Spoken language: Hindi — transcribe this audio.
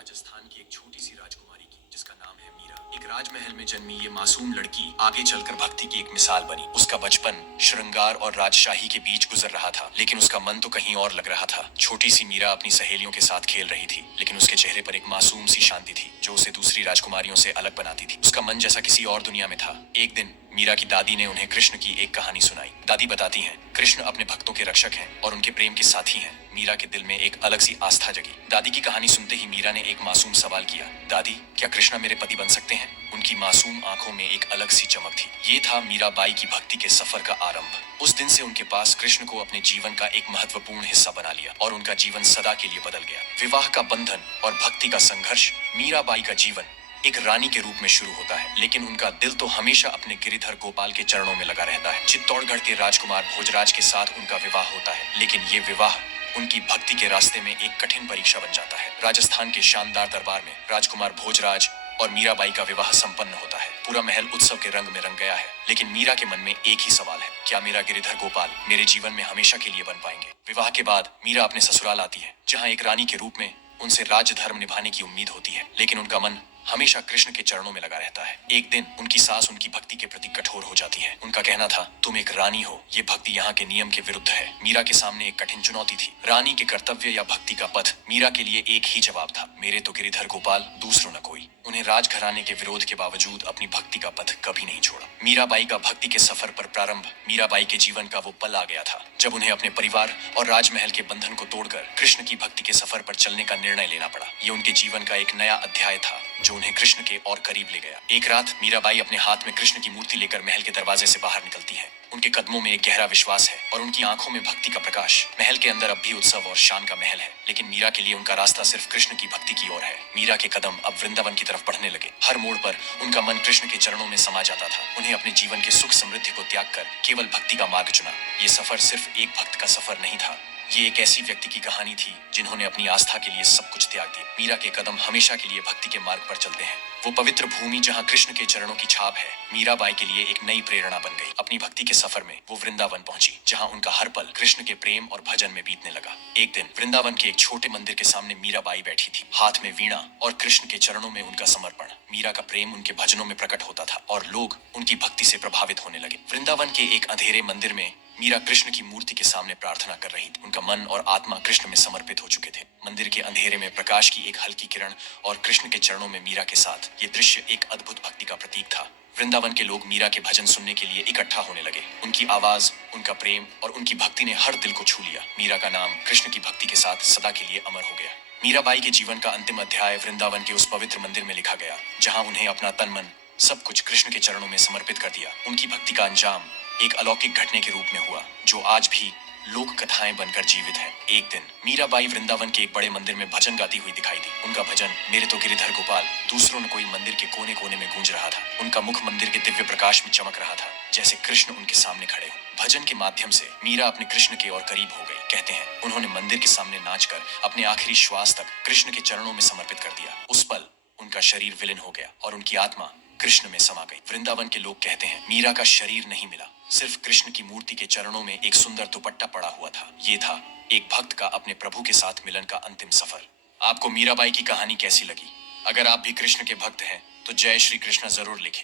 राजस्थान की एक छोटी सी राजकुमारी की जिसका नाम है मीरा। एक राजमहल में जन्मी ये मासूम लड़की आगे चलकर भक्ति की एक मिसाल बनी। उसका बचपन श्रृंगार और राजशाही के बीच गुजर रहा था, लेकिन उसका मन तो कहीं और लग रहा था। छोटी सी मीरा अपनी सहेलियों के साथ खेल रही थी, लेकिन उसके चेहरे पर एक मासूम सी शांति थी जो उसे दूसरी राजकुमारियों से अलग बनाती थी। उसका मन जैसा किसी और दुनिया में था। एक दिन मीरा की दादी ने उन्हें कृष्ण की एक कहानी सुनाई। दादी बताती हैं, कृष्ण अपने भक्तों के रक्षक हैं और उनके प्रेम के साथी हैं। मीरा के दिल में एक अलग सी आस्था जगी। दादी की कहानी सुनते ही मीरा ने एक मासूम सवाल किया, दादी, क्या कृष्णा मेरे पति बन सकते हैं? उनकी मासूम आंखों में एक अलग सी चमक थी। ये था मीराबाई की भक्ति के सफर का आरंभ। उस दिन से उनके पास कृष्ण को अपने जीवन का एक महत्वपूर्ण हिस्सा बना लिया और उनका जीवन सदा के लिए बदल गया। विवाह का बंधन और भक्ति का संघर्ष। मीराबाई का जीवन एक रानी के रूप में शुरू होता है, लेकिन उनका दिल तो हमेशा अपने गिरिधर गोपाल के चरणों में लगा रहता है। चित्तौड़गढ़ के राजकुमार भोजराज के साथ उनका विवाह होता है, लेकिन ये विवाह उनकी भक्ति के रास्ते में एक कठिन परीक्षा बन जाता है। राजस्थान के शानदार दरबार में राजकुमार भोजराज और मीराबाई का विवाह संपन्न होता है। पूरा महल उत्सव के रंग में रंग गया है, लेकिन मीरा के मन में एक ही सवाल है, क्या मेरा गिरिधर गोपाल मेरे जीवन में हमेशा के लिए बन पाएंगे? विवाह के बाद मीरा अपने ससुराल आती है, जहाँ एक रानी के रूप में उनसे राजधर्म निभाने की उम्मीद होती है, लेकिन उनका मन हमेशा कृष्ण के चरणों में लगा रहता है। एक दिन उनकी सास उनकी भक्ति के प्रति कठोर हो जाती है। उनका कहना था, तुम एक रानी हो, ये भक्ति यहाँ के नियम के विरुद्ध है। मीरा के सामने एक कठिन चुनौती थी, रानी के कर्तव्य या भक्ति का पथ। मीरा के लिए एक ही जवाब था, मेरे तो गिरिधर गोपाल, दूसरों न कोई। उन्हें राजघराने के विरोध के बावजूद अपनी भक्ति का पथ कभी नहीं छोड़ा। मीराबाई का भक्ति के सफर पर प्रारंभ। मीराबाई के जीवन का वो पल आ गया था जब उन्हें अपने परिवार और राजमहल के बंधन को तोड़कर कृष्ण की भक्ति के सफर पर चलने का निर्णय लेना पड़ा। ये उनके जीवन का एक नया अध्याय था जो उन्हें कृष्ण के और करीब ले गया। एक रात मीराबाई अपने हाथ में कृष्ण की मूर्ति लेकर महल के दरवाजे से बाहर निकलती है। उनके कदमों में एक गहरा विश्वास है और उनकी आंखों में भक्ति का प्रकाश। महल के अंदर अब भी उत्सव और शान का महल है, लेकिन मीरा के लिए उनका रास्ता सिर्फ कृष्ण की भक्ति की ओर है। मीरा के कदम अब वृंदावन की तरफ बढ़ने लगे। हर मोड़ पर उनका मन कृष्ण के चरणों में समा जाता था। उन्हें अपने जीवन के सुख समृद्धि को त्याग कर केवल भक्ति का मार्ग चुना। ये सफर सिर्फ एक भक्त का सफर नहीं था, ये एक ऐसी व्यक्ति की कहानी थी जिन्होंने अपनी आस्था के लिए सब कुछ त्याग दिया। मीरा के कदम हमेशा के लिए भक्ति के मार्ग पर चलते हैं। वो पवित्र भूमि जहाँ कृष्ण के चरणों की छाप है, मीराबाई के लिए एक नई प्रेरणा बन गई। अपनी भक्ति के सफर में वो वृंदावन पहुंची, जहाँ उनका हर पल कृष्ण के प्रेम और भजन में बीतने लगा। एक दिन वृंदावन के एक छोटे मंदिर के सामने मीराबाई बैठी थी, हाथ में वीणा और कृष्ण के चरणों में उनका समर्पण। मीरा का प्रेम उनके भजनों में प्रकट होता था और लोग उनकी भक्ति से प्रभावित होने लगे। वृंदावन के एक अंधेरे मंदिर में मीरा कृष्ण की मूर्ति के सामने प्रार्थना कर रही थी। उनका मन और आत्मा कृष्ण में समर्पित हो चुके थे। मंदिर के अंधेरे में प्रकाश की एक हल्की किरण और कृष्ण के चरणों में मीरा के साथ ये दृश्य एक अद्भुत भक्ति का प्रतीक था। वृंदावन के लोग मीरा के भजन सुनने के लिए इकट्ठा होने लगे। उनकी आवाज, उनका प्रेम और उनकी भक्ति ने हर दिल को छू लिया। मीरा का नाम कृष्ण की भक्ति के साथ सदा के लिए अमर हो गया। मीराबाई के जीवन का अंतिम अध्याय वृंदावन के उस पवित्र मंदिर में लिखा गया, जहाँ उन्हें अपना तन मन सब कुछ कृष्ण के चरणों में समर्पित कर दिया। उनकी भक्ति का अंजाम एक अलौकिक घटने के रूप में हुआ, जो आज भी लोक कथाएं बनकर जीवित है। एक दिन मीराबाई वृंदावन के एक बड़े मंदिर में भजन गाती हुई दिखाई दी। उनका भजन, मेरे तो गिरिधर गोपाल, दूसरों ने कोई, मंदिर के कोने कोने में गूंज रहा था। उनका मुख मंदिर के दिव्य प्रकाश में चमक रहा था, जैसे कृष्ण उनके सामने खड़े हो। भजन के माध्यम से मीरा अपने कृष्ण के और करीब हो गई। कहते हैं, उन्होंने मंदिर के सामने नाचकर अपने आखिरी श्वास तक कृष्ण के चरणों में समर्पित कर दिया। उस पल उनका शरीर विलीन हो गया और उनकी आत्मा कृष्ण में समा गई। वृंदावन के लोग कहते हैं, मीरा का शरीर नहीं मिला, सिर्फ कृष्ण की मूर्ति के चरणों में एक सुंदर दुपट्टा पड़ा हुआ था। ये था एक भक्त का अपने प्रभु के साथ मिलन का अंतिम सफर। आपको मीराबाई की कहानी कैसी लगी? अगर आप भी कृष्ण के भक्त हैं तो जय श्री कृष्ण जरूर लिखें।